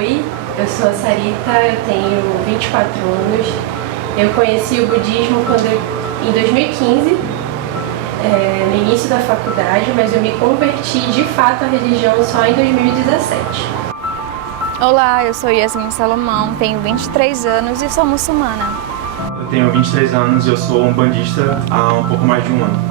Oi, eu sou a Sarita, eu tenho 24 anos. Eu conheci o budismo em 2015, no início da faculdade, mas eu me converti de fato à religião só em 2017. Olá, eu sou Yasmin Salomão, tenho 23 anos e sou muçulmana. Eu tenho 23 anos e eu sou umbandista há um pouco mais de um ano.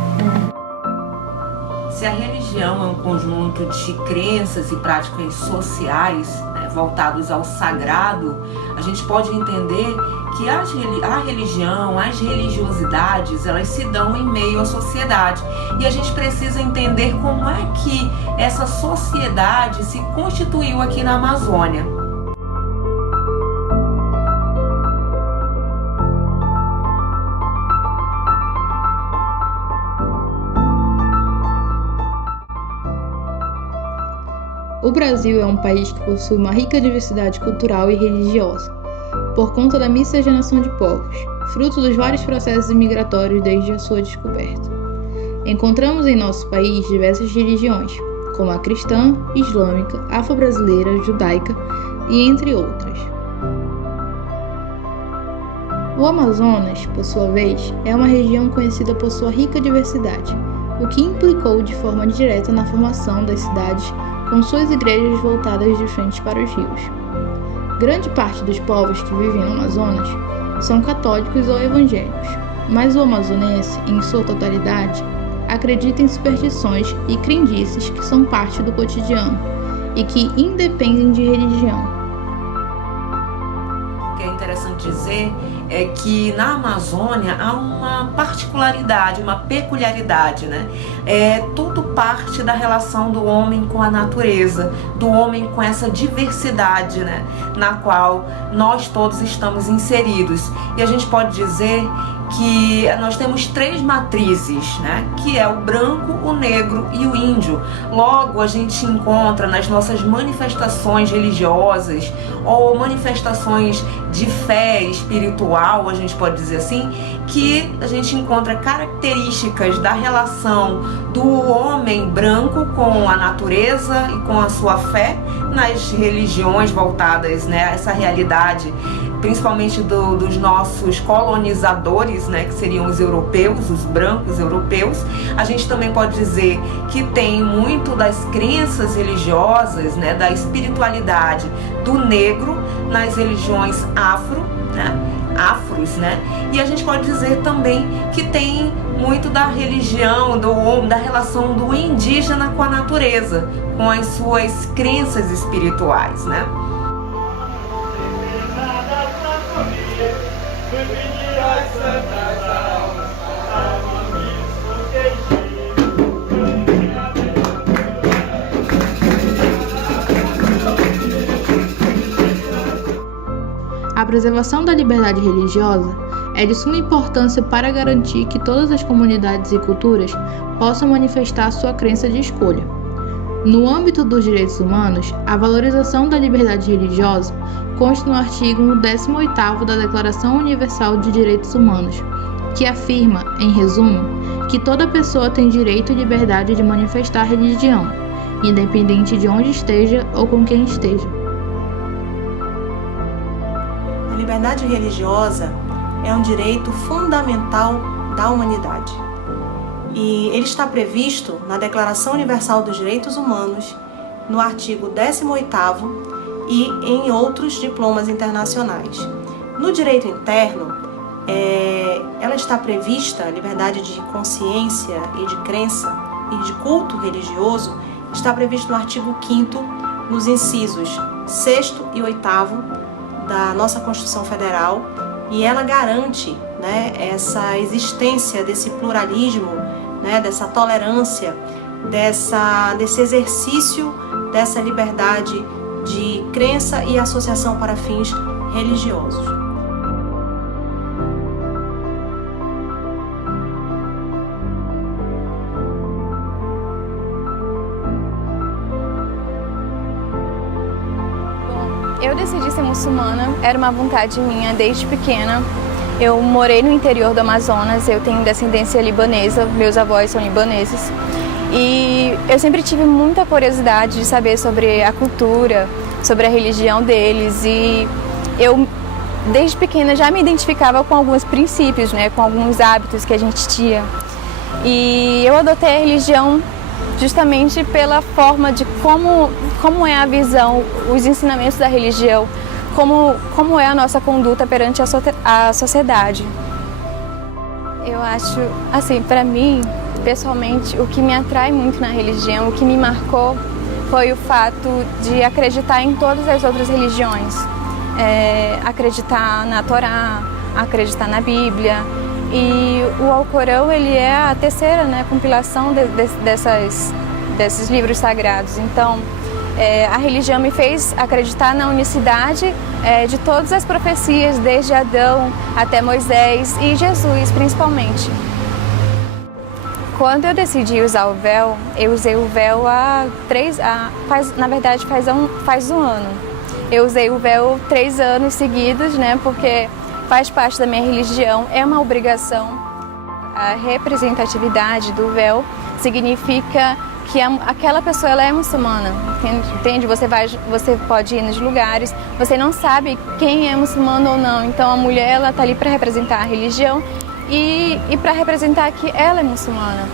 Se a religião é um conjunto de crenças e práticas sociais, voltados ao sagrado, a gente pode entender que a religião, as religiosidades, elas se dão em meio à sociedade. E a gente precisa entender como é que essa sociedade se constituiu aqui na Amazônia. O Brasil é um país que possui uma rica diversidade cultural e religiosa, por conta da miscigenação de povos, fruto dos vários processos migratórios desde a sua descoberta. Encontramos em nosso país diversas religiões, como a cristã, islâmica, afro-brasileira, judaica e entre outras. O Amazonas, por sua vez, é uma região conhecida por sua rica diversidade, o que implicou de forma direta na formação das cidades com suas igrejas voltadas de frente para os rios. Grande parte dos povos que vivem no Amazonas são católicos ou evangélicos, mas o amazonense, em sua totalidade, acredita em superstições e crendices que são parte do cotidiano e que independem de religião. O que é interessante dizer é que na Amazônia há uma particularidade, uma peculiaridade, tudo parte da relação do homem com a natureza, do homem com essa diversidade, na qual nós todos estamos inseridos. E a gente pode dizer que nós temos três matrizes, que é o branco, o negro e o índio. Logo, a gente encontra nas nossas manifestações religiosas ou manifestações de fé espiritual, a gente pode dizer assim, que a gente encontra características da relação do homem branco com a natureza e com a sua fé nas religiões voltadas, a essa realidade, principalmente dos nossos colonizadores, que seriam os europeus, os brancos europeus. A gente também pode dizer que tem muito das crenças religiosas, da espiritualidade do negro nas religiões afros, e a gente pode dizer também que tem muito da religião, da relação do indígena com a natureza, com as suas crenças espirituais, A preservação da liberdade religiosa é de suma importância para garantir que todas as comunidades e culturas possam manifestar sua crença de escolha. No âmbito dos direitos humanos, a valorização da liberdade religiosa consta no artigo 18º da Declaração Universal de Direitos Humanos, que afirma, em resumo, que toda pessoa tem direito e liberdade de manifestar religião, independente de onde esteja ou com quem esteja. A liberdade religiosa é um direito fundamental da humanidade. E ele está previsto na Declaração Universal dos Direitos Humanos, no artigo 18º e em outros diplomas internacionais. No direito interno, ela está prevista, a liberdade de consciência e de crença e de culto religioso, está previsto no artigo 5º, nos incisos 6º e 8º da nossa Constituição Federal, e ela garante, essa existência desse pluralismo, dessa tolerância, desse exercício dessa liberdade de crença e associação para fins religiosos. Eu decidi ser muçulmana, era uma vontade minha desde pequena. Eu morei no interior do Amazonas, eu tenho descendência libanesa, meus avós são libaneses. E eu sempre tive muita curiosidade de saber sobre a cultura, sobre a religião deles, e eu desde pequena já me identificava com alguns princípios, né, com alguns hábitos que a gente tinha. E eu adotei a religião justamente pela forma de como é a visão, os ensinamentos da religião, como é a nossa conduta perante a sociedade. Eu acho, assim, para mim, pessoalmente, o que me atrai muito na religião, o que me marcou, foi o fato de acreditar em todas as outras religiões. Acreditar na Torá, acreditar na Bíblia. E o Alcorão, ele é a terceira, né, compilação desses livros sagrados. Então, a religião me fez acreditar na unicidade de todas as profecias, desde Adão até Moisés e Jesus, principalmente. Quando eu decidi usar o véu, eu usei o véu faz um ano. Eu usei o véu 3 anos seguidos, né, porque faz parte da minha religião, é uma obrigação. A representatividade do véu significa que aquela pessoa ela é muçulmana, entende? Você pode ir nos lugares, você não sabe quem é muçulmano ou não, então a mulher ela está ali para representar a religião e para representar que ela é muçulmana.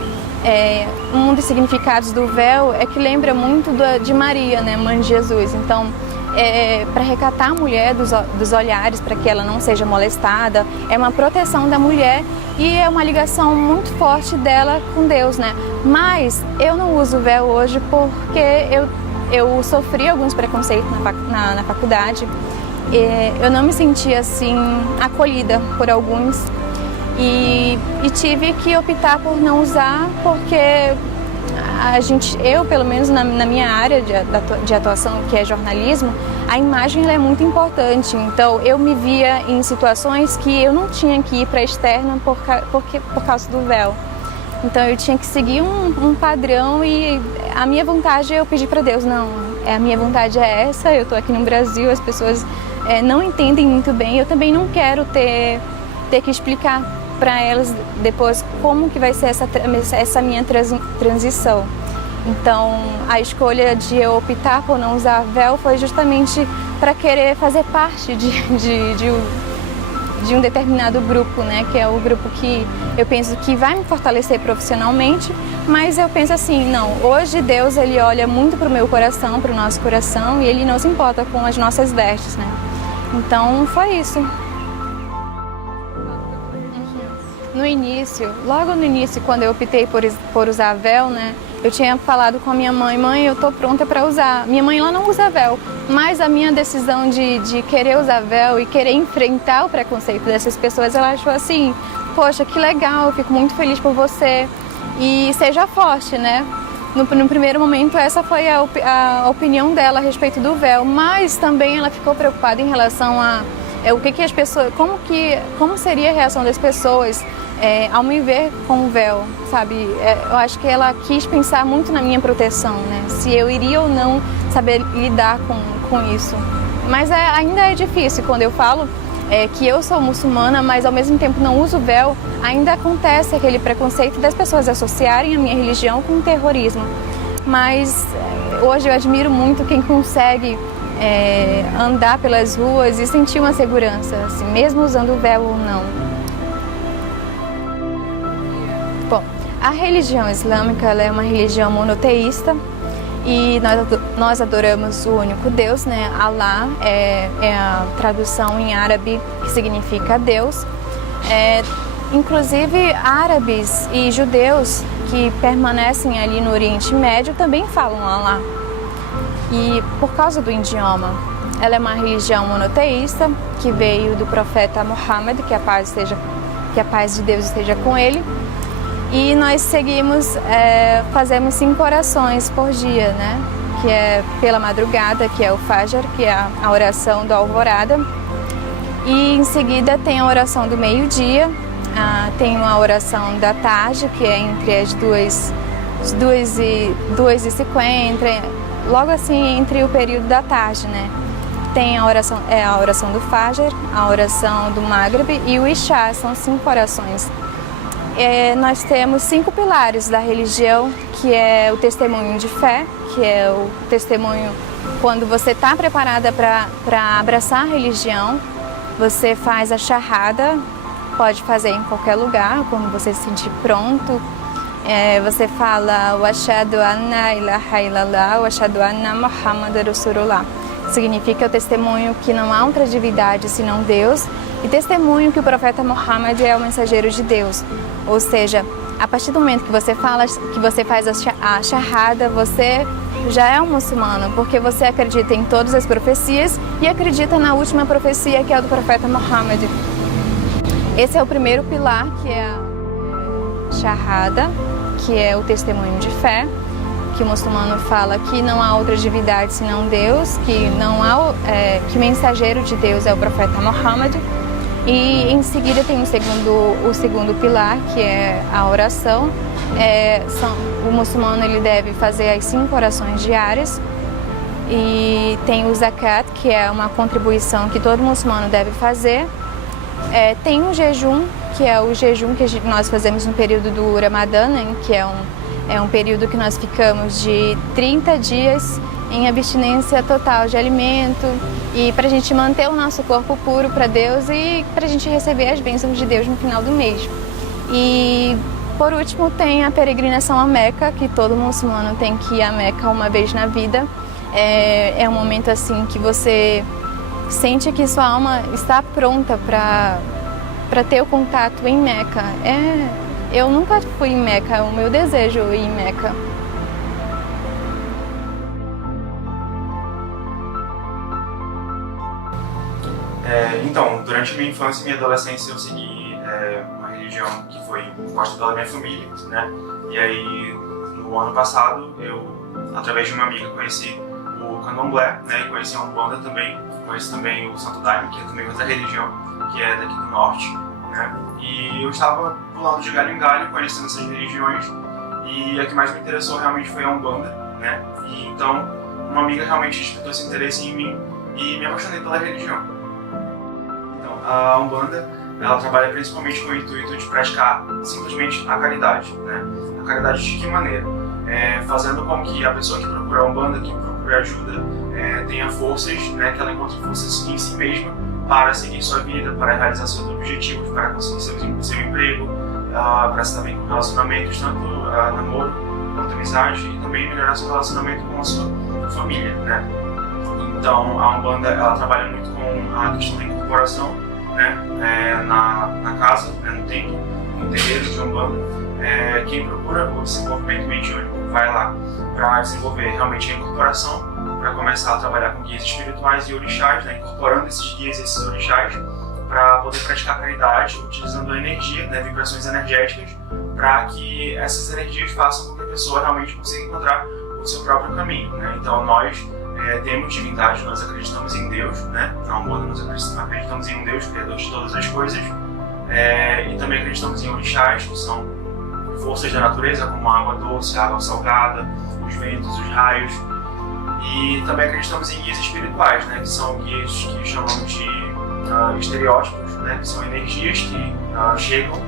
Um dos significados do véu é que lembra muito de Maria, né, mãe de Jesus, então para recatar a mulher dos olhares, para que ela não seja molestada, é uma proteção da mulher e é uma ligação muito forte dela com Deus, né? Mas eu não uso véu hoje porque eu sofri alguns preconceitos na faculdade, eu não me sentia assim acolhida por alguns e tive que optar por não usar porque eu, pelo menos na minha área de atuação, que é jornalismo, a imagem ela é muito importante. Então, eu me via em situações que eu não tinha que ir para a externa por causa do véu. Então, eu tinha que seguir um padrão e a minha vontade, eu pedi para Deus, não, a minha vontade é essa, eu estou aqui no Brasil, as pessoas não entendem muito bem, eu também não quero ter que explicar para elas depois como que vai ser essa minha transição. Então, a escolha de eu optar por não usar véu foi justamente para querer fazer parte de um determinado grupo, né? Que é o grupo que eu penso que vai me fortalecer profissionalmente, mas eu penso assim, não, hoje Deus ele olha muito para o meu coração, para o nosso coração, e Ele não se importa com as nossas vestes, né? Então, foi isso. No início, logo no início, quando eu optei por usar véu, né, eu tinha falado com a minha mãe, eu tô pronta para usar. Minha mãe, ela não usa véu, mas a minha decisão de querer usar véu e querer enfrentar o preconceito dessas pessoas, ela achou assim, poxa, que legal, eu fico muito feliz por você e seja forte, né? No primeiro momento, essa foi a opinião dela a respeito do véu, mas também ela ficou preocupada em relação a o que as pessoas, como seria a reação das pessoas ao me ver com o véu, sabe? Eu acho que ela quis pensar muito na minha proteção, né? Se eu iria ou não saber lidar com isso. Mas ainda é difícil quando eu falo que eu sou muçulmana, mas ao mesmo tempo não uso véu, ainda acontece aquele preconceito das pessoas associarem a minha religião com o terrorismo. Mas hoje eu admiro muito quem consegue andar pelas ruas e sentir uma segurança, assim, mesmo usando véu ou não. Bom, a religião islâmica ela é uma religião monoteísta e nós adoramos o único Deus, né? Allah é a tradução em árabe que significa Deus. Inclusive árabes e judeus que permanecem ali no Oriente Médio também falam Allah. E por causa do idioma, ela é uma religião monoteísta que veio do profeta Muhammad, que a paz de Deus esteja com ele. E nós seguimos, fazemos 5 orações por dia, né? Que é pela madrugada, que é o Fajr, que é a oração da alvorada. E em seguida tem a oração do meio-dia, tem uma oração da tarde, que é entre as 2h50, logo assim entre o período da tarde, né? Tem a oração do Fajr, a oração do Maghrib e o Isha, são 5 orações. nós temos 5 pilares da religião, que é o testemunho de fé, que é o testemunho quando você está preparada para abraçar a religião. Você faz a shahada, pode fazer em qualquer lugar, quando você se sentir pronto. Você fala wa ashhadu anna ilaha illallah wa ashhadu anna Muhammadar Rasulullah. Significa o testemunho que não há outra divindade senão Deus, e testemunho que o profeta Muhammad é o mensageiro de Deus. Ou seja, a partir do momento que você faz a shahada, você já é um muçulmano, porque você acredita em todas as profecias e acredita na última profecia, que é a do profeta Muhammad. Esse é o primeiro pilar, que é a shahada, que é o testemunho de fé, que o muçulmano fala que não há outra divindade senão Deus, que o mensageiro de Deus é o profeta Muhammad. E em seguida tem o segundo pilar, que é a oração. O muçulmano ele deve fazer as 5 orações diárias. E tem o zakat, que é uma contribuição que todo muçulmano deve fazer. Tem o jejum, que é o jejum que nós fazemos no período do Ramadã, né, que é um período que nós ficamos de 30 dias em abstinência total de alimento, e para a gente manter o nosso corpo puro para Deus e para a gente receber as bênçãos de Deus no final do mês. E por último tem a peregrinação a Meca, que todo muçulmano tem que ir a Meca uma vez na vida. É um momento assim que você sente que sua alma está pronta para ter o contato em Meca. Eu nunca fui em Meca, é o meu desejo ir em Meca. Então, durante a minha infância e minha adolescência eu segui uma religião que foi imposta pela minha família, né? E aí, no ano passado, eu, através de uma amiga, conheci o Candomblé, né? E conheci a Umbanda também, conheci também o Santo Daime, que é também outra religião, que é daqui do norte, né? E eu estava pulando de galho em galho, conhecendo essas religiões, e a que mais me interessou realmente foi a Umbanda, né? E então, uma amiga realmente despertou esse interesse em mim e me apaixonei pela religião. A Umbanda, ela trabalha principalmente com o intuito de praticar simplesmente a caridade, né? A caridade de que maneira? Fazendo com que a pessoa que procura a Umbanda, que procura ajuda, tenha forças, né? Que ela encontre forças em si mesma para seguir sua vida, para realizar seus objetivos, para conseguir seu emprego, para se dar bem com relacionamentos, tanto namoro quanto amizade, e também melhorar seu relacionamento com a sua família, né? Então, a Umbanda, ela trabalha muito com a questão da incorporação, né, na casa, né, no templo, no terreiro de Umbanda. Quem procura o desenvolvimento mediúnico vai lá para desenvolver realmente a incorporação, para começar a trabalhar com guias espirituais e orixás, né, incorporando esses guias e esses orixás para poder praticar caridade, utilizando a energia, né, vibrações energéticas, para que essas energias façam com que a pessoa realmente consiga encontrar o seu próprio caminho, né? Então nós temos divindade, nós acreditamos em Deus, né? Na Umbanda nós acreditamos em um Deus, criador de todas as coisas, e também acreditamos em orixás, que são forças da natureza, como a água doce, a água salgada, os ventos, os raios, e também acreditamos em guias espirituais, né? Que são guias que chamamos de estereótipos, né? Que são energias que chegam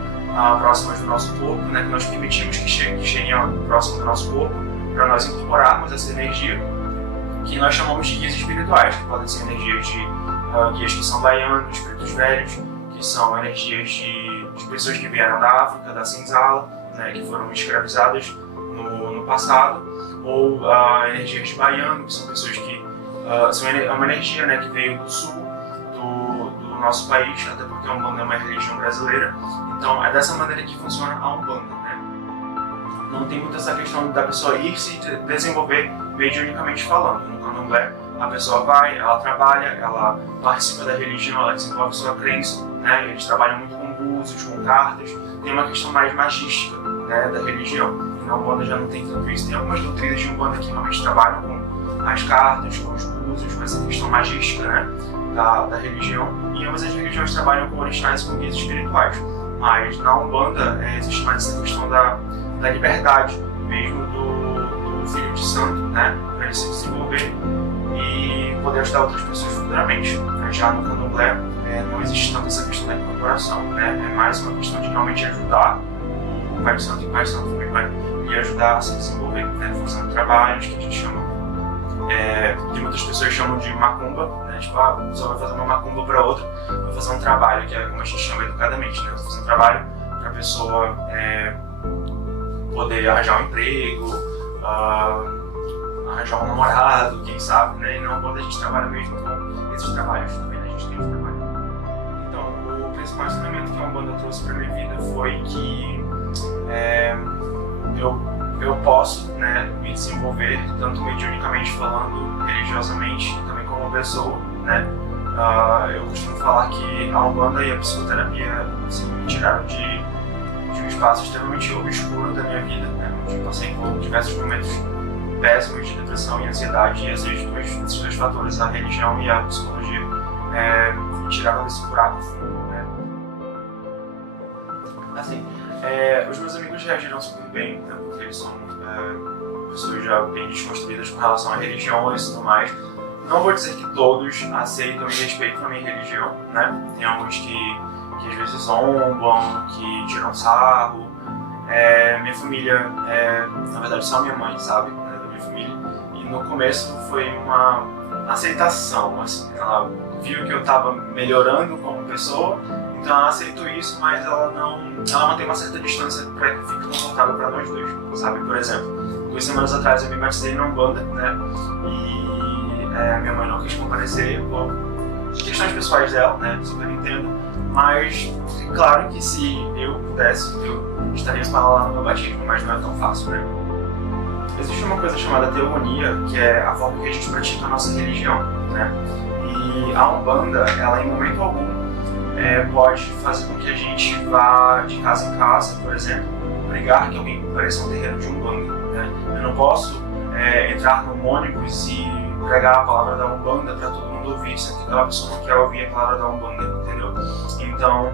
próximas do nosso corpo, né? Que nós permitimos que cheguem próximo do nosso corpo, para nós incorporarmos essa energia, que nós chamamos de guias espirituais, que podem ser energias de guias que são baianos, espíritos velhos, que são energias de pessoas que vieram da África, da senzala, né, que foram escravizadas no passado, ou energias de baiano, que são pessoas que é uma energia, né, que veio do sul do nosso país, até porque a Umbanda é uma religião brasileira. Então é dessa maneira que funciona a Umbanda, né? Não tem muito essa questão da pessoa ir se desenvolver mediunicamente falando. No Candomblé, a pessoa vai, ela trabalha, ela participa da religião, ela desenvolve sua crença, né? Eles trabalham muito com búzios, com cartas, tem uma questão mais magística, né, da religião. Na Umbanda já não tem tanto isso. Tem algumas doutrinas de Umbanda que realmente trabalham com as cartas, com os búzios, com essa questão magística, né, da religião. E ambas as religiões trabalham com orixás e com guias espirituais. Mas na Umbanda existe mais essa questão da liberdade mesmo do filho de santo, né, para ele se desenvolver e poder ajudar outras pessoas futuramente. Já no Candomblé não existe tanto essa questão da incorporação, né, é mais uma questão de realmente ajudar o Pai de Santo, e o Pai de Santo também vai lhe ajudar a se desenvolver, né? Fazendo trabalhos que a gente chama, que muitas pessoas chamam de macumba, né? Tipo, a pessoa vai fazer uma macumba para outra, vai fazer um trabalho, que é como a gente chama educadamente, né? Vai fazer um trabalho para a pessoa poder arranjar um emprego, arranjar um namorado, quem sabe, né? E não quando a gente trabalha mesmo com esses trabalhos também, né? A gente tem esse trabalho. Então, o principal ensinamento que a Umbanda trouxe para minha vida foi que eu posso, né, me desenvolver, tanto mediunicamente falando, religiosamente, também como pessoa, né? Eu costumo falar que a Umbanda e a psicoterapia assim, me tiraram de um espaço extremamente obscuro da minha vida, né? Onde eu passei por diversos momentos péssimos de depressão e ansiedade, e esses dois fatores, a religião e a psicologia, me tiraram desse buraco fundo, né? Assim, os meus amigos reagiram super bem, né? Porque eles são pessoas já bem desconstruídas com relação à religião e tudo mais. Não vou dizer que todos aceitam e respeitam a minha religião, né? Tem alguns que às vezes zombam, que tiram sarro. Minha família, na verdade só minha mãe sabe, né, da minha família, e no começo foi uma aceitação, assim, ela viu que eu estava melhorando como pessoa, então ela aceitou isso, mas ela mantém uma certa distância para que fique confortável para nós dois, sabe? Por exemplo, 2 semanas atrás eu me batizei na Umbanda, né, e minha mãe não quis comparecer por questões pessoais dela, né, super entendo, mas claro que se eu pudesse, eu estaria com ela lá no meu batismo, mas não é tão fácil, né? Existe uma coisa chamada teogonia, que é a forma que a gente pratica a nossa religião, né? E a Umbanda, ela em momento algum pode fazer com que a gente vá de casa em casa, por exemplo, obrigar que alguém compareça a um terreiro de Umbanda, né? Eu não posso entrar no ônibus e pregar a palavra da Umbanda para todo mundo ouvir, sendo que aquela pessoa não quer ouvir a palavra da Umbanda, entendeu? Então,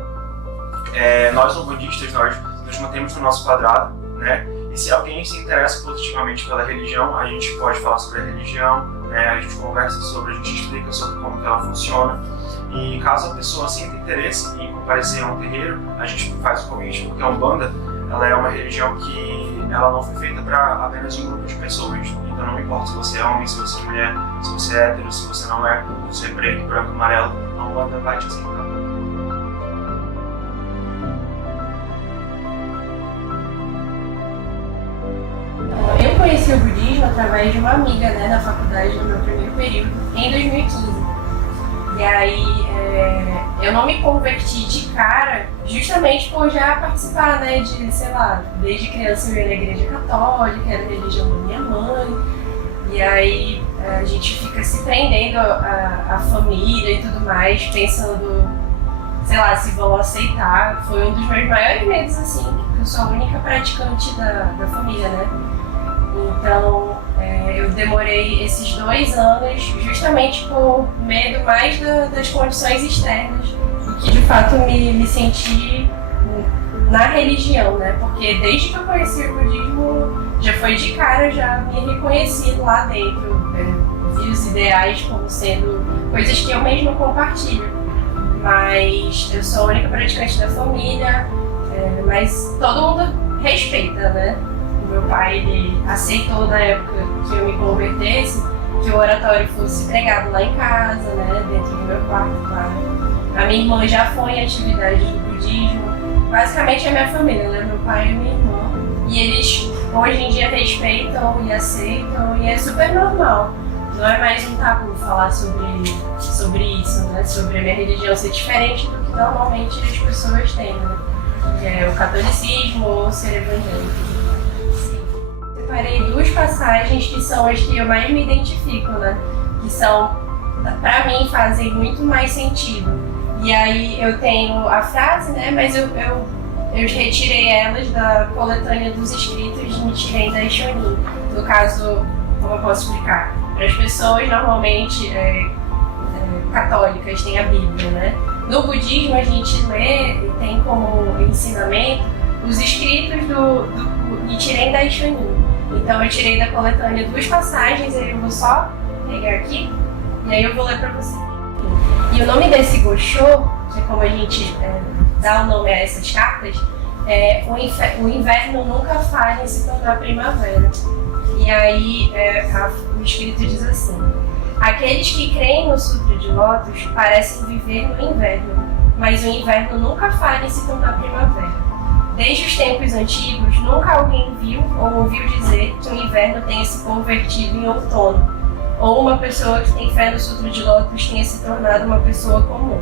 nós umbandistas, nós nos mantemos no nosso quadrado, né? E se alguém se interessa positivamente pela religião, a gente pode falar sobre a religião, né? A gente conversa sobre, a gente explica sobre como que ela funciona. E caso a pessoa sinta interesse em comparecer a um terreiro, a gente faz o convite, porque a Umbanda, ela é uma religião que ela não foi feita para apenas um grupo de pessoas. Então não importa se você é homem, se você é mulher, se você é hétero, se você não é, se você é preto, branco, amarelo, a Umbanda vai te aceitar. Eu conheci o budismo através de uma amiga, né, na faculdade, no meu primeiro período, em 2015. E aí eu não me converti de cara justamente por já participar, né, de, sei lá, desde criança eu ia na igreja católica, era a religião da minha mãe. E aí a gente fica se prendendo à família e tudo mais, pensando, sei lá, se vão aceitar. Foi um dos meus maiores medos, assim, porque eu sou a única praticante da família, né? Então, eu demorei esses 2 anos justamente por medo mais das condições externas do que de fato me senti na religião, né? Porque desde que eu conheci o budismo, já foi de cara, já me reconheci lá dentro, vi os ideais como sendo coisas que eu mesma compartilho. Mas eu sou a única praticante da família, mas todo mundo respeita, né? Meu pai, ele aceitou na época que eu me convertesse, que o oratório fosse pregado lá em casa, né, dentro do meu quarto, claro. A minha irmã já foi em atividades do budismo, basicamente a minha família, né, meu pai e minha irmã. E eles hoje em dia respeitam e aceitam, e é super normal. Não é mais um tabu falar sobre isso, né, sobre a minha religião ser diferente do que normalmente as pessoas têm, né, que é o catolicismo ou ser evangélico. Separei 2 passagens que são as que eu mais me identifico, né? Que são, pra mim, fazem muito mais sentido. E aí eu tenho a frase, né? Mas eu retirei elas da coletânea dos escritos de Nichiren Daishonin. No caso, como eu posso explicar? Para as pessoas normalmente católicas têm a Bíblia, né? No budismo a gente lê e tem como ensinamento os escritos do Nichiren Daishonin. Então eu tirei da coletânea 2 passagens, aí eu vou só pegar aqui e aí eu vou ler pra você. E o nome desse Gosho, que é como a gente dá o nome a essas cartas, o inverno nunca falha em se tornar primavera. E aí o Espírito diz assim: aqueles que creem no Sutra de Lótus parecem viver no inverno, mas o inverno nunca falha em se tornar primavera. Desde os tempos antigos, nunca alguém viu ou ouviu dizer que o inverno tenha se convertido em outono, ou uma pessoa que tem fé no Sutra de Lótus tenha se tornado uma pessoa comum.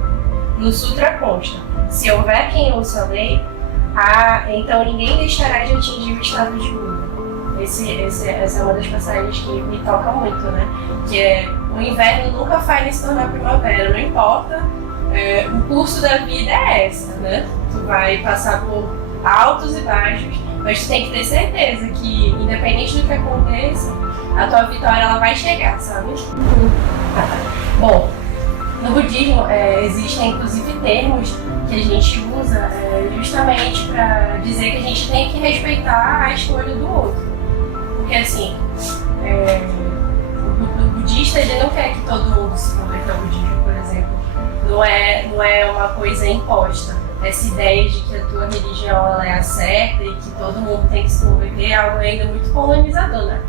No Sutra consta: se houver quem ouça a lei, então ninguém deixará de atingir o estado de Buda. Essa é uma das passagens que me toca muito, né? Que é: o inverno nunca falha em se tornar primavera, não importa, o curso da vida é essa, né? Tu vai passar por altos e baixos, mas tu tem que ter certeza que, independente do que aconteça, a tua vitória ela vai chegar, sabe? Bom, no budismo existem inclusive termos que a gente usa justamente para dizer que a gente tem que respeitar a escolha do outro. Porque assim, o budista ele não quer que todo mundo se converta ao budismo, por exemplo. Não é uma coisa imposta. Essa ideia de que a tua religião ela é a certa e que todo mundo tem que se converter é algo ainda muito colonizador, né?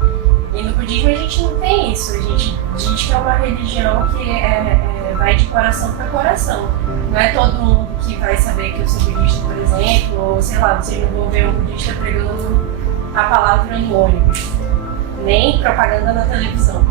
E no budismo a gente não tem isso. A gente diz que é uma religião que vai de coração para coração. Não é todo mundo que vai saber que eu sou budista, por exemplo, ou sei lá, vocês não vão ver um budista pregando a palavra no ônibus, nem propaganda na televisão.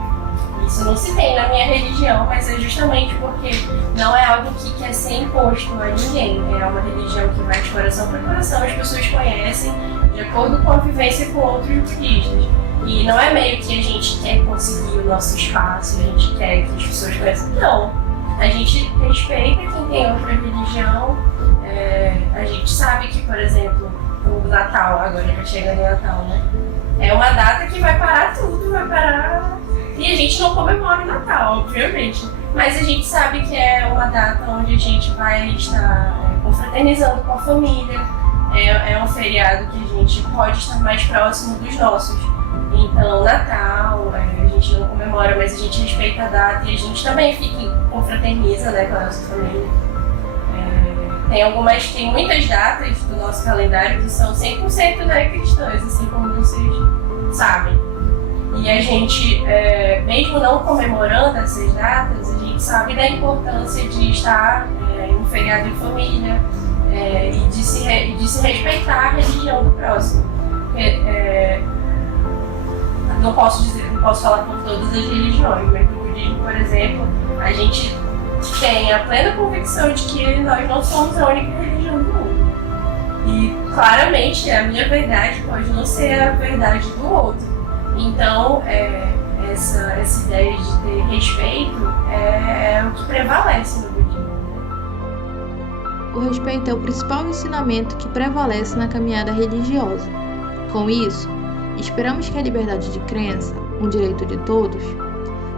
Isso não se tem na minha religião, mas é justamente porque não é algo que quer ser imposto a ninguém. É uma religião que vai de coração para coração, as pessoas conhecem de acordo com a vivência com outros budistas. E não é meio que a gente quer conseguir o nosso espaço, a gente quer que as pessoas conheçam. Não, a gente respeita quem tem outra religião. A gente sabe que, por exemplo, o Natal, agora já chega no Natal, né? É uma data que vai parar tudo, vai parar. E a gente não comemora o Natal, obviamente. Mas a gente sabe que é uma data onde a gente vai estar confraternizando com a família. É um feriado que a gente pode estar mais próximo dos nossos. Então, Natal, a gente não comemora, mas a gente respeita a data e a gente também confraterniza, né, com a nossa família. Tem muitas datas do nosso calendário que são 100% né, cristãs, assim como vocês sabem. E a gente, mesmo não comemorando essas datas, a gente sabe da importância de estar em um feriado em família e de se respeitar a religião do próximo. Não posso falar por todas as religiões, mas no budismo, por exemplo, a gente tem a plena convicção de que nós não somos a única religião do mundo. E claramente a minha verdade pode não ser a verdade do outro. Então, essa ideia de ter respeito é o que prevalece no budismo. O respeito é o principal ensinamento que prevalece na caminhada religiosa. Com isso, esperamos que a liberdade de crença, um direito de todos,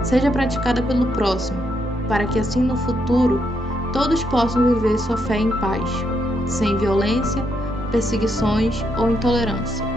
seja praticada pelo próximo, para que assim no futuro todos possam viver sua fé em paz, sem violência, perseguições ou intolerância.